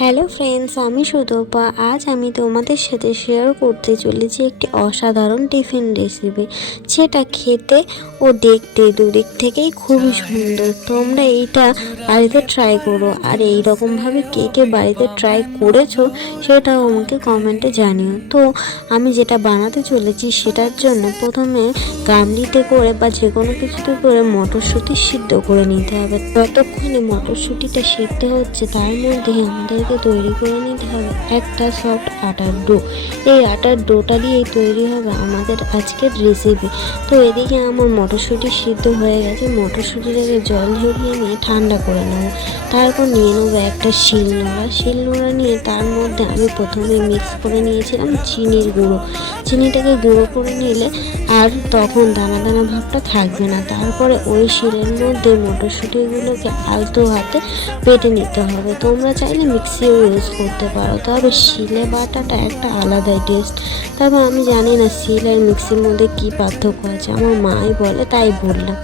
Hello friends, আমি সুতপা। আজ আমি তোমাদের সাথে শেয়ার করতে চলেছি একটি অসাধারণ টিফিন রেসিপি, যেটা খেতে ও দেখতে দুদিক থেকেই খুবই সুন্দর। তোমরা এইটা বাড়িতে ট্রাই করো, আর এই রকমভাবে কে কে বাড়িতে ট্রাই করেছো সেটাও আমাকে কমেন্টে জানিও। তো আমি যেটা বানাতে চলেছি সেটার জন্য প্রথমে গামলিতে করে বা যে কোনো কিছুতে করে মটরশুঁটি সিদ্ধ করে নিতে হবে। যতক্ষণে মটরশুঁটিটা সিদ্ধ হচ্ছে তার মধ্যে আমাদেরকে তৈরি করে নিতে হবে একটা সফট আটার ডো। এই আটার ডোটা দিয়েই তৈরি হবে আমাদের আজকের রেসিপি। তো এদিকে আমার মটরশুঁটি সিদ্ধ হয়ে গেছে। মটরশুঁটিটাকে জল ঝরিয়ে নিয়ে ঠান্ডা করে নেবো। তারপর নিয়ে নেবো একটা শিলনোড়া নিয়ে তার মধ্যে আমি প্রথমে মিক্স করে নিয়েছিলাম চিনির গুঁড়ো। চিনিটাকে গুঁড়ো করে নিলে আর তখন দানা দানা ভাবটা থাকবে না। তারপরে ওই শিলের মধ্যে মটরশুঁটিগুলোকে আলতো হাতে বেটে নিতে হবে। তোমরা চাইলে মিক্সিও ইউজ করতে পারো, তবে শিলে বাটাটা একটা আলাদাই টেস্ট। তবে আমি জানি না শিল আর মিক্সির মধ্যে কী পার্থক্য আছে, আমার মাই বলে তাই বললাম।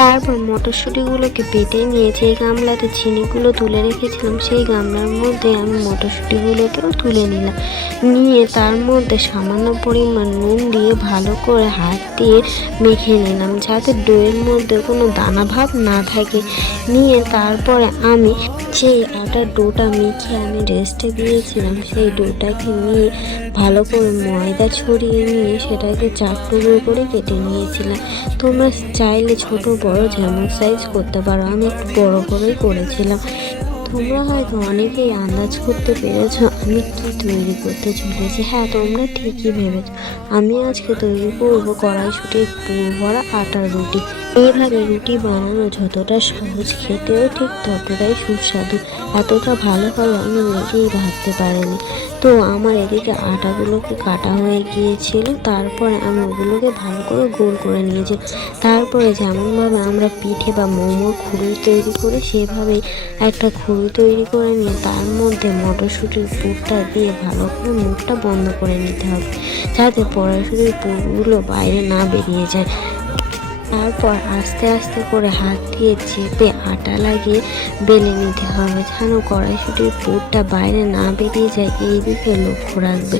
তারপর মটরশুঁটিগুলোকে বেটে নিয়ে যেই গামলাতে চিনিগুলো তুলে রেখেছিলাম সেই গামলার মধ্যে আমি মটরশুঁটিগুলোকেও তুলে নিলাম। নিয়ে তার মধ্যে সামান্য পরিমাণ নুন দিয়ে ভালো করে হাত দিয়ে মেখে নিলাম, যাতে ডোয়ের মধ্যে কোনো দানা ভাব না থাকে। নিয়ে তারপরে আমি সেই আটার ডোটা মেখে আমি রেস্টে দিয়েছিলাম সেই ডোটাকে নিয়ে ভালো করে ময়দা ছড়িয়ে নিয়ে সেটাকে 4 টুকরো করে কেটে নিয়েছিলাম। তোমরা চাইলে ছোট বড় যেমন সাইজ করতে পারো, আমি একটু বড় করেই করেছিলাম। তোমরা হয়তো অনেকেই আন্দাজ করতে পেরেছো আমি কি তৈরি করতে চলেছি। হ্যাঁ, তোমরা ঠিকই ভেবেছো, আমি আজকে তৈরি করবো কড়াইশুঁটির পুর ভরা আটার রুটি। এইভাবে রুটি বানানো যতটা সহজ, খেতেও ঠিক ততটাই সুস্বাদু। এতটা ভালো হবে আমি নিজেই ভাবতে পারিনি। তো আমার এদিকে আটাগুলোকে কাটা হয়ে গিয়েছিল, তারপরে আমি ওগুলোকে ভালো করে গোল করে নিয়েছি। তারপরে যেমনভাবে আমরা পিঠে বা মোমোর খুরুই তৈরি করি সেভাবেই একটা খুরুই তৈরি করে নিয়ে তার মধ্যে মটরশুঁটির পুরটা দিয়ে ভালো করে মুখটা বন্ধ করে নিতে হবে, যাতে মটরশুঁটির পুরগুলো বাইরে না বেরিয়ে যায়। তারপর আস্তে আস্তে করে হাত দিয়ে চেপে আটা লাগিয়ে বেলে নিতে হবে, যেন কড়াইশুঁটির পুরটা বাইরে না বেরিয়ে যায়, এই দিকে লক্ষ্য রাখবে।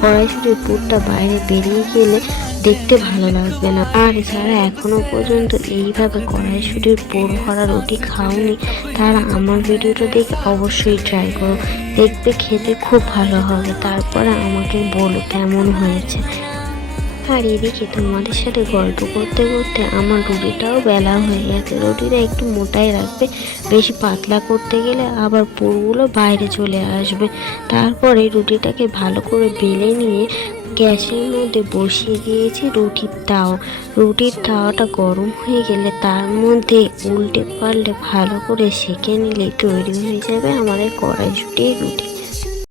কড়াইশুঁটির পুরটা বাইরে বেরিয়ে গেলে দেখতে ভালো লাগবে না। আর যারা এখনো পর্যন্ত এইভাবে কড়াইশুঁটির পুর ভরা রুটি খাওনি তারা আমার ভিডিওটা দেখে অবশ্যই ট্রাই করো, দেখবে খেতে খুব ভালো হবে। তারপরে আমাকে বলো কেমন হয়েছে। আর এদিকে তোমাদের সাথে গল্প করতে করতে আমার রুটিটাও বেলা হয়ে গেছে। রুটিটা একটু মোটাই রাখবে, বেশি পাতলা করতে গেলে আবার পুরগুলো বাইরে চলে আসবে। তারপরে রুটিটাকে ভালো করে বেলে নিয়ে গ্যাসের মধ্যে বসিয়ে দিয়েছি রুটির তাওয়াটা গরম হয়ে গেলে তার মধ্যে উল্টে পাল্টে ভালো করে সেঁকে নিলে তৈরি হয়ে যাবে আমাদের কড়াইশুঁটির রুটি।